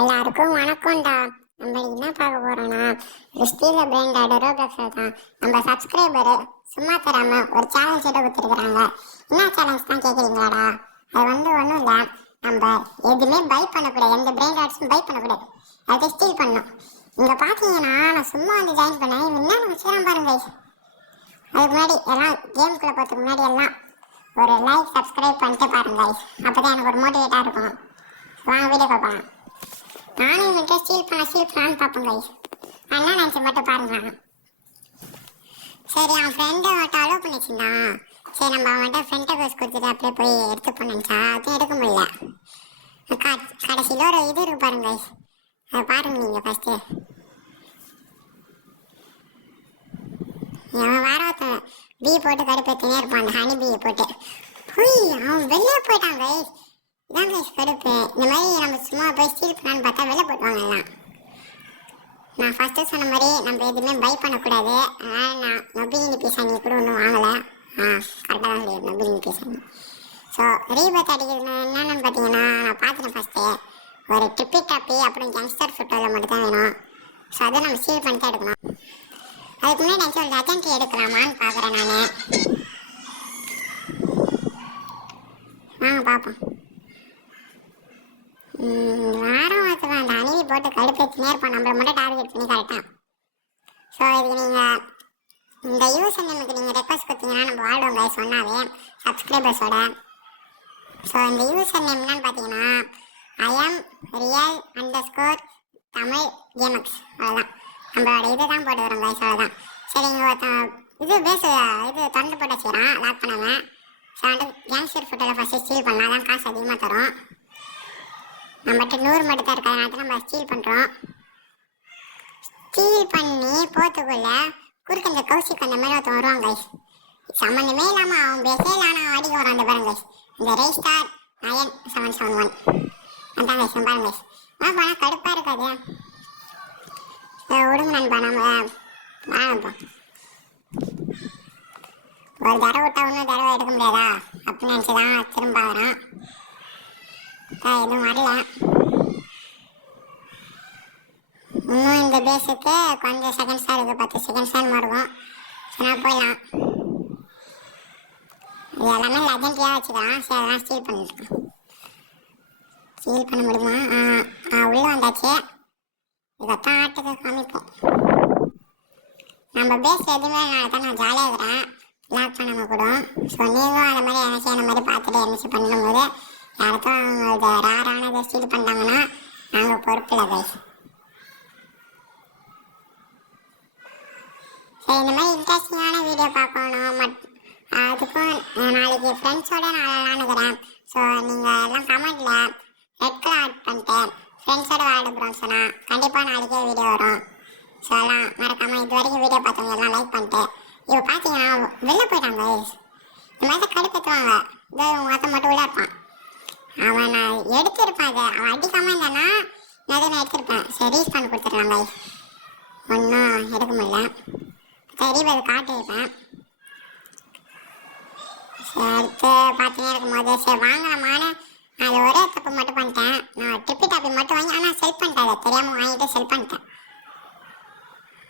எல்லாருக்கும் வணக்கம்டா. நம்ம என்ன பார்க்க போறோம்னா ஸ்டீல பிராண்டோட ரோப்ளக்ஸில் தான் நம்ம சப்ஸ்கிரைபரு சும்மா தராம ஒரு சேலஞ்ச் கொடுத்துருக்குறாங்க. என்ன சேலஞ்ச் தான் கேட்குறீங்களாடா? அது ஒன்றும் இல்லை, நம்ம எதுவுமே பை பண்ணக்கூடாது, எந்த பிராண்ட் ஆர்ட்ஸும் பை பண்ணக்கூடாது, அதை ஸ்டீல் பண்ணணும். இங்கே பார்த்தீங்கன்னா நான் சும்மா வந்து ஜாயின் பண்ணேன், என்ன வச்சுக்கிறேன் பாருங்க. அதுக்கு முன்னாடி எல்லாம் கேமுக்குள்ளே போகிறதுக்கு முன்னாடி எல்லாம் ஒரு லைக் சப்ஸ்கிரைப் பண்ணிட்டு பாருங்க, அப்போ தான் எனக்கு ஒரு மோட்டிவேட்டாக இருக்கும். வாங்க வீடியோ பார்க்கலாம். நானும் இவன்கிட்ட ஸ்டீல் பண்ணலான்னு பார்ப்பேன் கைஸ். என்ன நினச்சி மட்டும் பாருங்க. சரி, அவன் ஃப்ரெண்டை மட்டும் அலோவ் பண்ணிச்சுருந்தான். சரி, நம்ம அவன்கிட்ட ஃப்ரெண்டை கோர்ஸ் கொடுத்துட்டு அப்படியே போய் எடுத்துப்போம் நினச்சா அதுவும் எடுக்க முடியல. கடைசியில் ஒரு இது இருக்கு பாருங்க கைஸ், அதை பாருங்க நீங்கள் ஃபஸ்ட்டு. அவன் வேற ஒருத்தன் பீ போட்டு கடுப்பேற்றினே இருப்பான், அந்த ஹனி பீயை போட்டு. அவன் வெளியே போயிட்டான் கைஸ். இதான் கைஸ் கடுப்பு. இந்த மாதிரி நம்ம சும்மா போய் ஸ்டீல் பண்ணலான்னு பார்த்தா வெளில போட்டுவாங்க எல்லாம். நான் ஃபஸ்ட்டு சொன்ன மாதிரி நம்ம எதுவுமே பை பண்ணக்கூடாது. அதனால் நான் நொபினி பீசானி கூட ஒன்றும் வாங்கலை. கரெக்டாக தான் சொல்லி நொபினி பீசானி. ஸோ ரீபர்த் அடிக்கிறது என்னென்னு பார்த்தீங்கன்னா, நான் பார்த்துட்டேன் ஃபஸ்ட்டு ஒரு டிப்பி டாப்பி அப்புறம் கேங்ஸ்டர் ஃபுட்டோவில் மட்டும் தான் வேணும். ஸோ அதை நம்ம ஸ்டீல் பண்ணி தான் எடுக்கணும். அதுக்கு முன்னாடி நினச்சி ஒரு லெஜண்ட் எடுக்கலாமான்னு பார்க்குறேன் நான். பார்ப்போம். வாரம் ஒருத்தர் அந்த அணிவி போட்டு கடுப்பேற்றினே இருப்பான், நம்மளை மட்டும் டார்கெட் பண்ணி கரெக்டாக. ஸோ இதுக்கு நீங்கள் இந்த யூசர் நேமுக்கு நீங்கள் ரெக்வஸ்ட் கொடுத்தீங்கன்னா நம்ம வாழ்வோங்க சொன்னாவே சப்ஸ்கிரைபர்ஸோட. ஸோ இந்த யூசர் நேம் என்னன்னு பார்த்தீங்கன்னா IAMREAL_தமிழ் கேமக்ஸ். அவ்வளோதான், நம்மளோட இது தான் போட்டு வரோம் கைஸ், அவ்வளோதான். சரி, இங்கே ஒருத்தன் இது இது திறந்து போட்டு வச்சுக்கிறான், லாக் பண்ணாமல். ஸோ வந்துட்டு கேங்ஸ்டர் ஃபுட்டோவில் ஃபஸ்ட்டு ஸ்டீல் பண்ணால் தான் காசு அதிகமாக தரும். நம்மகிட்ட 100 மட்டும் தான் இருக்கிறதுனால நம்ம ஸ்டீல் பண்ணுறோம். ஸ்டீல் பண்ணி போகிறதுக்குள்ளே குறுக்க இந்த கௌசிக் அந்த மாதிரி ஒருத்தன் வருவாங்க கைஸ். சம்மந்தமே இல்லாமல் அவன் பேசே இல்லாமல் அடிக்க வரான் அந்த பாருங்க கைஸ். இந்த ரேஸ்டார் 9771 அதான் கைஸ் பாருங்க கைஸ். போனால் கடுப்பாக இருக்காது. விடுங்க நண்பா, நம்ம வாங்கப்போ ஒரு தடவை விட்டா ஒன்றும் தடவை எடுக்க முடியாதா அப்படின்னு நினச்சி தான் திரும்ப பார்க்குறான். எதுவும் வரல இன்னும். இந்த பேஸுக்கு கொஞ்சம் செகண்ட்ஸ் தான் இருக்குது, 10 செகண்ட்ஸ் தான் இருக்கும். நான் போயிடலாம். இது எல்லாமே லெஜண்ட்ரியாக வச்சுக்கலாம். சரி, அதெல்லாம் ஸ்டீல் பண்ணிட்டுருக்கேன். ஸ்டீல் பண்ண முடியுமா? உள்ளே வந்தாச்சு. இதைத்தான் ஆட்டுக்கு காமிப்போம். நம்ம பேஸ் எதுவுமே தான் நான் ஜாலியாக இருக்கிறேன், லாக் பண்ணாமல் கூட. ஸோ நீங்களும் அந்த மாதிரி எனக்கு அந்த மாதிரி பார்த்துட்டு என்ன பண்ணும்போது யாருக்கும் அவங்களோட ரேரானதை ஸ்டீல் பண்ணிட்டாங்கன்னா நாங்கள் பொறுப்பில்லை கைஸ். சரி, இந்த மாதிரி இன்ட்ரெஸ்டிங்கான வீடியோ பார்க்கணும். அதுக்கும் நாளைக்கு ஃப்ரெண்ட்ஸோடு நான் விளாண்டுக்கிறேன். ஸோ நீங்கள் எல்லாம் கமெண்ட்டில் ரெட் கலர் ஆட் பண்ணிட்டு ஃப்ரெண்ட்ஸோடு விளாடுறோம்னு சொன்னால் கண்டிப்பாக நாளைக்கே வீடியோ வரும். ஸோ எல்லாம் மறக்காமல் இது வரைக்கும் வீடியோ பார்த்தவங்க எல்லாம் லைக் பண்ணிட்டு. இப்போ பார்த்தீங்கன்னா வெளில போயிட்டாங்க கைஸ். இந்த மாதிரி தான் கடுப்பேற்றுவாங்க. இதோ உங்கள் அத்தை மட்டும் உள்ளே இருப்பான். அவன் நான் எடுத்திருப்பேன், அதை அவன் அடிக்காமல் இருந்தானா நான் எடுத்திருப்பேன். சரி, ரீஸ் பண்ணி கொடுத்துட்றாங்க கைஸ். ஒன்றும் எடுக்க முடியல. சரி, அதை காட்டியிருப்பேன். சரி, அடுத்து பார்த்துனே இருக்கும்போது சரி வாங்கலாமான்னு அது ஒரே தப்பு மட்டும் பண்ணிட்டேன். நான் டிப்பி டாப்பி மட்டும் வாங்கி ஆனால் செல் பண்ணிட்டேன், அதை தெரியாமல் வாங்கிட்டு செல் பண்ணிட்டேன்.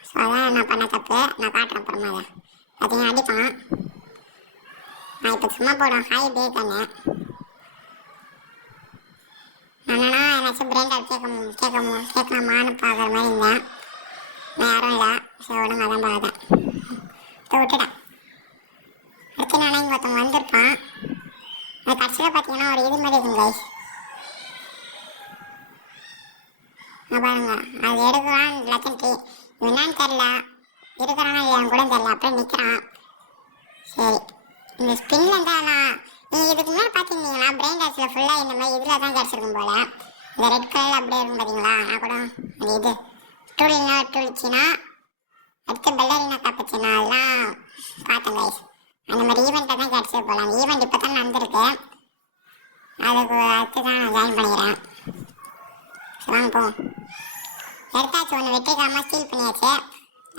ஸோ அதான் நான் பண்ண தப்பு. நான் காட்டுறேன் அப்புறமா. அதை பார்த்தீங்கன்னா அடிப்பான். நான் இப்போ சும்மா போடுவேன் ஹாய் பேக்கன்னு. என்னன்னா ஏதாச்சும் பிராண்டட் கேட்கலாமான்னு பார்க்குற மாதிரி இருந்தேன். நான் யாரும் இல்லை. சரி, விடுங்க, அதான் பார்த்தேன். விட்டுட்டேன். அடுத்து நானே இங்கே ஒருத்தவங்க வந்திருப்பான். அது கடைசியில் பார்த்தீங்கன்னா ஒரு இது மாதிரி இருக்கும் கைஸ். பாருங்க, அது எடுக்கிறான் லெஜண்ட்ரி. என்னன்னு தெரில, இருக்கிறானா இல்லையான்னு கூட தெரில. அப்படியே நிற்கிறான். சரி, இந்த ஸ்பின்ல இருந்தால் நீங்கள் இதுக்கு முன்னாடி பார்த்துருந்தீங்களா பிரெயின் டாட்ஸில் ஃபுல்லாக இந்த மாதிரி இதில் தான் கிடச்சிருக்கும் போல். இந்த ரெட் கலரில் அப்படியே இருக்கும் பார்த்தீங்களா? நான் கூட அந்த இது டூலிச்சுன்னா அடுத்து பெல்லரினா காப்பிச்சுன்னா அதெல்லாம் பார்த்தேன் கைஸ். அந்த மாதிரி ஈவெண்ட்டை தான் கிடச்சது போல். அந்த ஈவெண்ட் இப்போ தான் நடந்திருக்கு. அதுக்கு அடுத்து தான் நான் ஜாயின் பண்ணிக்கிறேன். வாங்க போவோம். எடுத்தாச்சு, ஒன்று வெற்றிக்காமல் ஸ்டீல் பண்ணியாச்சு.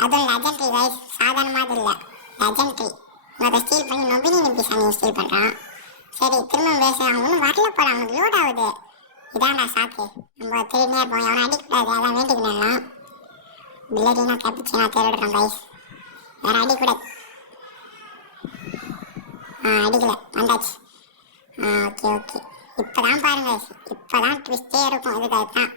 அதுவும் லெஜண்ட்ரி கைஸ், சாதாரணமாக இல்லை, லெஜண்ட்ரி. அதை ஸ்டீல் பண்ணி நொபினி பீசானி ஸ்டீல் பண்ணுறான். சரி, திரும்ப பேச அவன் ஒன்றும் வரல போல, அவனுக்கு லோட் ஆகுது. இதான்டா சாக்கு. நம்ம திருடினே இருப்போம், எவனை அடிக்கூடாது, அதான் வேண்டிக்கணும். பில்லடினா கேப்பிச்சுனா திருடுறோம் கைஸ், வேற அடிக்கூடாது. அடிக்கல, வந்தாச்சு. ஓகே ஓகே, இப்போதான் பாருங்க, இப்போதான் ட்விஸ்டே இருக்கும். இதுக்கு அதுதான்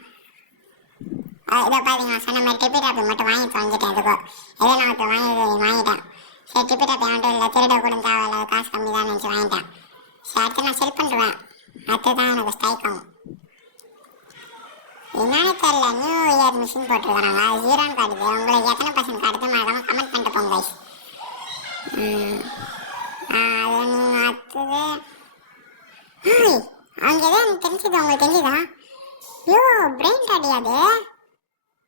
இதை பாருங்க, நான் சொன்ன மாதிரி டிபி டாப்பை மட்டும் வாங்கி தொலைஞ்சிட்டேன். இதுக்கோ ஏதோ நமக்கு வாங்கிட்டேன். சரி, டிபி டாப் என்கிட்ட இல்லை, திருட கூட தேவையில்ல, காசு கம்மி தான் நினச்சி வாங்கிட்டேன். சரி, அடுத்து நான் செல் பண்ணுவேன், அடுத்துதான் எனக்கு ஸ்ட்ரைக் ஆகும். என்னன்னு தெரியல, நியூ இயர் மிஷின் போட்டிருக்காங்க, ஜீரோன்னு காட்டுது. உங்களுக்கு எத்தனை பர்சன்ட் காட்டுது மறக்காம கமெண்ட் பண்ணிட்டு போங்க கைஸ். அது நீங்கள் அடுத்தது அவங்க எதோ எனக்கு தெரிஞ்சது, உங்களுக்கு தெரிஞ்சுதா? ஐயோ, பிரெயின் அடியாது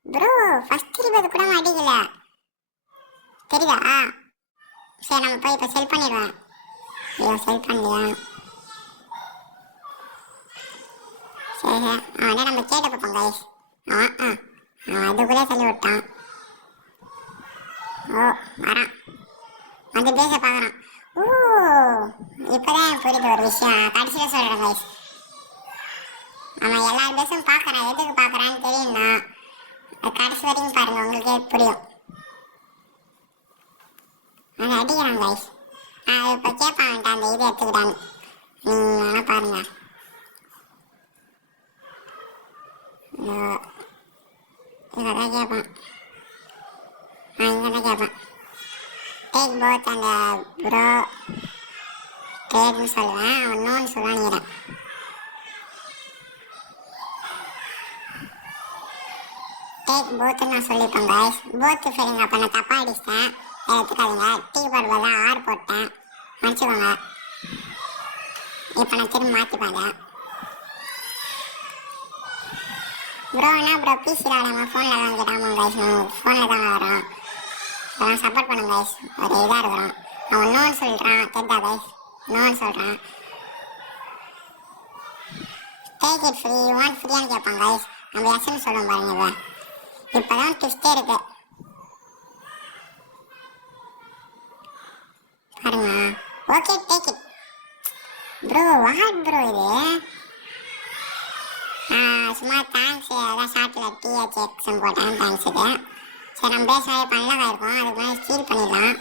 ப்ரோ, ஃபர்ஸ்ட் 20 கூட அடிக்கல, தெரியுதா? சரி, நம்ம போய் இப்போ செல் பண்ணிடுவேன். ஐயோ, செல் பண்ணலையா? சரி சரி, அவன் நம்ம கேட்டு பார்ப்போம் கைஸ். அவன் அதுக்குள்ளே சொல்லி விட்டான். ஓ, வரான், வந்து பேச பார்க்குறான். ஓ, இப்போதான் புரியுது ஒரு விஷயம், கடைசியில் சொல்கிறேன் கைஸ். அவன் எல்லாரும் பேசும் பார்க்குறான், எதுக்கு பார்க்குறான்னு தெரியும்னா கடைசி வரைக்கும் பாருங்க, உங்களுக்கே புரியும். அவன் அடிக்கிறான் கைஸ். இப்போ கேட்பான் அவன்கிட்ட, அந்த இது எடுத்துக்கிட்டான்னு. நீங்கள் வேணால் பாருங்க. இங்கே தான் கேட்பான், இங்கே தான் கேட்பான். டேக் போத் அந்த ப்ரோ டேக்னு சொல்லுவேன், அவன் நோன்னு சொல்லுவான். டேக் போத்துன்னு நான் சொல்லியிருப்பேன் கைஸ். போத்து சரிங்க, அப்போ நான் தப்பாக அடிச்சிட்டேன், எடுத்துக்காதீங்க. டீ போடுவது தான் ஆர் போட்டேன், மன்னிச்சுக்கோங்க. இப்போ நான் திரும்ப மாற்றிப்பாங்க. ப்ரோ என்ன ப்ரோ பிசியில் விளாடாமல் ஃபோனில் தான் கேட்டாமல் கைஸ், நான் ஃபோனில் தான் வரோம். அதெல்லாம் சப்போர்ட் பண்ணுங்க கைஸ், ஒரு இதாக இருக்கிறோம். அவன் நோன்னு சொல்கிறான், தெரிதா கைஸ்? நோன்னு சொல்கிறான். டேக் இட் ஃப்ரீ, ஒன் ஃப்ரீயானு கேட்பான் கைஸ். நம்ம எஸ்ன்னு சொல்லுவோம் பாருங்க. இப்போதான் ட்விஸ்டே இருக்கு பாருங்க. Okay, take it bro. What bro இது? சும்மா தேங்க்ஸ், அதான் ஷார்ட்டில் THX போட்டேன், தேங்க்ஸ். இது சரி, நம்ம பேசவே பண்ணலாம் இருக்கும், அதுக்கு மேலே ஸ்டீல் பண்ணிடலாம்.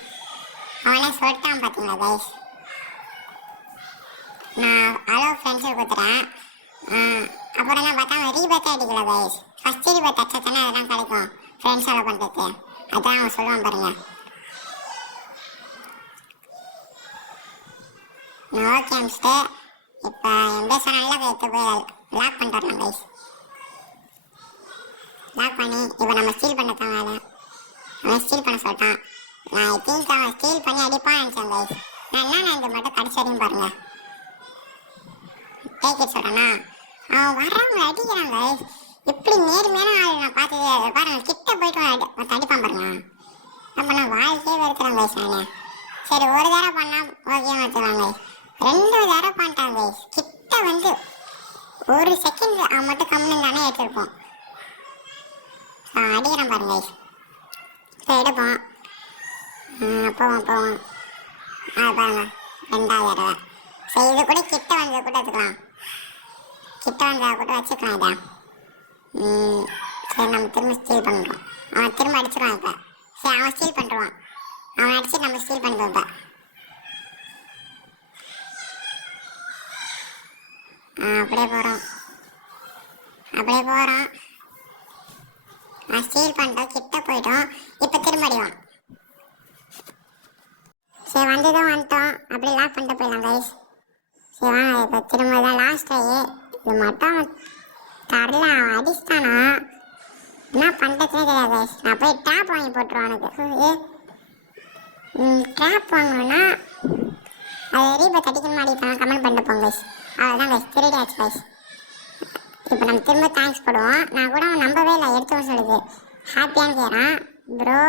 அவனே சொல்லிட்டான் பார்த்தீங்களா கைஸ். நான் ஹலோ ஃப்ரெண்ட்ஸு கொடுத்துறேன். அப்புறம் என்ன பார்த்தா அவன் ரீபேத்தே அடிக்கல கைஸ். ஃபஸ்ட் ரீபேத் அடிச்சா தானே அதெல்லாம் கிடைக்கும் ஃப்ரெண்ட்ஸ் அலோ பண்ணுறதுக்கு, அதான் அவன் சொல்லுவான் பாருங்க. நான் ஓகே அமிச்சிட்டு இப்போ என் பேச நல்லா எடுத்து போய் லாக் பண்ணிட்டு வரலாம் கைஸ். லாக் பண்ணி இப்போ நம்ம ஸ்டீல் பண்ண தான் வேலை. அவன் ஸ்டீல் பண்ண சொல்லிட்டான். நான் ஐ திங்க் அவன் ஸ்டீல் பண்ணி அடிப்பான்னு நினச்சேன் கைஸ். நான் என்ன நினைக்க மாட்டேன், கடைசி வரையும் பாருங்க. டேக் இட் சொல்கிறேன்னா அவன் வர்றவங்க அடிக்கிறான் கைஸ். எப்படி நேர்மையான ஆள் நான் பார்த்தது பாருங்க. கிட்ட போயிட்டு அடிப்பான் பாருங்க. அப்போ நான் வாழ்க்கையே வெறுக்கிறேன் கைஸ் நான். சரி, ஒரு தடவை பண்ணால் ஓகே வச்சுக்கலாம் கைஸ். 2 தடவை பண்ணிட்டான் கைஸ். கிட்ட வந்து ஒரு செகண்ட் அவன் மட்டும் கம்முன்னு தானே எடுத்துருப்போம். அடிக்கிறான் பாருங்க கைஸ். இப்போ எடுப்போம், போவோம் பாருங்க 2வது தடவை. சரி, இது கூட கிட்ட வந்தது கூட எடுத்துக்கலாம், கிட்ட வந்ததை கூட வச்சுக்கலாம். இதான் சரி, நம்ம திரும்ப ஸ்டீல் பண்ணுறோம். அவன் திரும்ப அடிச்சிடுவான் இப்போ. சரி, அவன் ஸ்டீல் பண்ணுறான், அவன் அடிச்சு நம்ம ஸ்டீல் பண்ணிடுவோம். இப்போ அப்படியே போகிறோம். நான் ஸ்டீல் பண்ணிட்டோம், கிட்ட போயிட்டோம். இப்போ திரும்ப அடிவான். சரி, வந்துட்டோம். அப்படியே லாக் பண்ணிட்டு போயிடலாம் கைஸ். சரி வாங்க, இப்போ திரும்ப தான் லாஸ்ட் ஆகி இது மட்டும் தரல. அவன் அடிச்சிட்டானா என்ன பண்ணுறதுனே தெரியாது கைஸ். நான் போய் டேப் வாங்கி போட்டுருவான் எனக்கு. டேப் வாங்கணும்னா அது ரீபேத் அடிக்கணுமா அடிப்பாங்க, கமெண்ட் பண்ணிட்டு போங்க கைஸ். அவ்வளோதான் கைஸ், 3 ஆச்சு கைஸ். இப்போ நம்ம திரும்ப தேங்க்ஸ் போடுவோம். நான் கூட நம்பவே இல்லை, எடுத்தவன் சொல்லுது ஹாப்பியான்னு கேட்குறான். ப்ரோ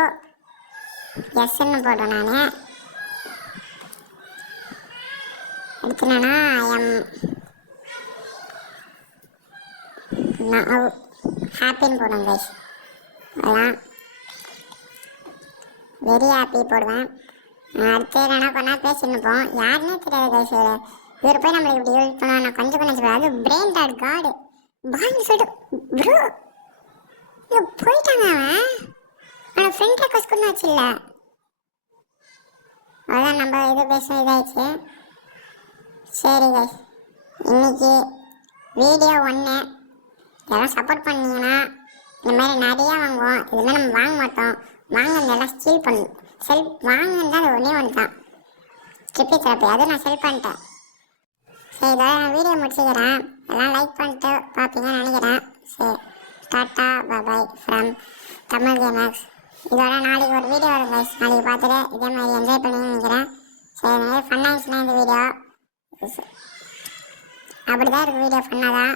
எஸ்ன்னு போடுறேன் நான். எடுத்துனா ஹாப்பின்னு போடுவேன் கைஸ். அதெல்லாம் வெரி ஹாப்பி போடுவேன். அடுத்து என்ன பண்ணா பேசினுப்போம். யாருன்னே தெரியாது கைஸ். இவர் போய் நம்மளுக்கு இப்படி யூஸ் பண்ணுவோம். நான் கொஞ்சம் நினச்சிப்பேன். அது பிரெயின் டாட் காடு பான்னு சொல்லிட்டு ப்ரோ போயிட்டாங்க அவன் ஃப்ரெண்ட் ரெக்வஸ்ட் கூட வச்சில்ல. அதான் நம்ம இது பேச இதாயிடுச்சு. சரி கைஸ், இன்னைக்கு வீடியோ 1 எல்லாம் சப்போர்ட் பண்ணீங்கன்னா இந்த மாதிரி நிறையா வாங்குவோம். இதுமாதிரி நம்ம வாங்க மாட்டோம். வாங்கினதெல்லாம் ஸ்டீல் பண்ணும். வாங்கினது அது ஒன்றே ஒன்று தான், ட்ரிப்பி தெரப்பி. அதுவும் நான் செல் பண்ணிட்டேன். சரி, இதோட நான் வீடியோ முடிச்சுக்கிறேன். எல்லாம் லைக் பண்ணிட்டு பார்ப்பீங்கன்னு நினைக்கிறேன். சரி, tata bye from Tamil gamers. இதோட நாளைக்கு ஒரு வீடியோ வரும் கைஸ். நாளைக்கு பார்த்துட்டு இதே மாதிரி என்ஜாய் பண்ணுவீங்கன்னு நினைக்கிறேன். சரி, நிறைய ஃபன் ஆயிடுச்சுன்னா இந்த வீடியோ அப்படி தான் இருக்குது. வீடியோ ஃபன்னாக தான்.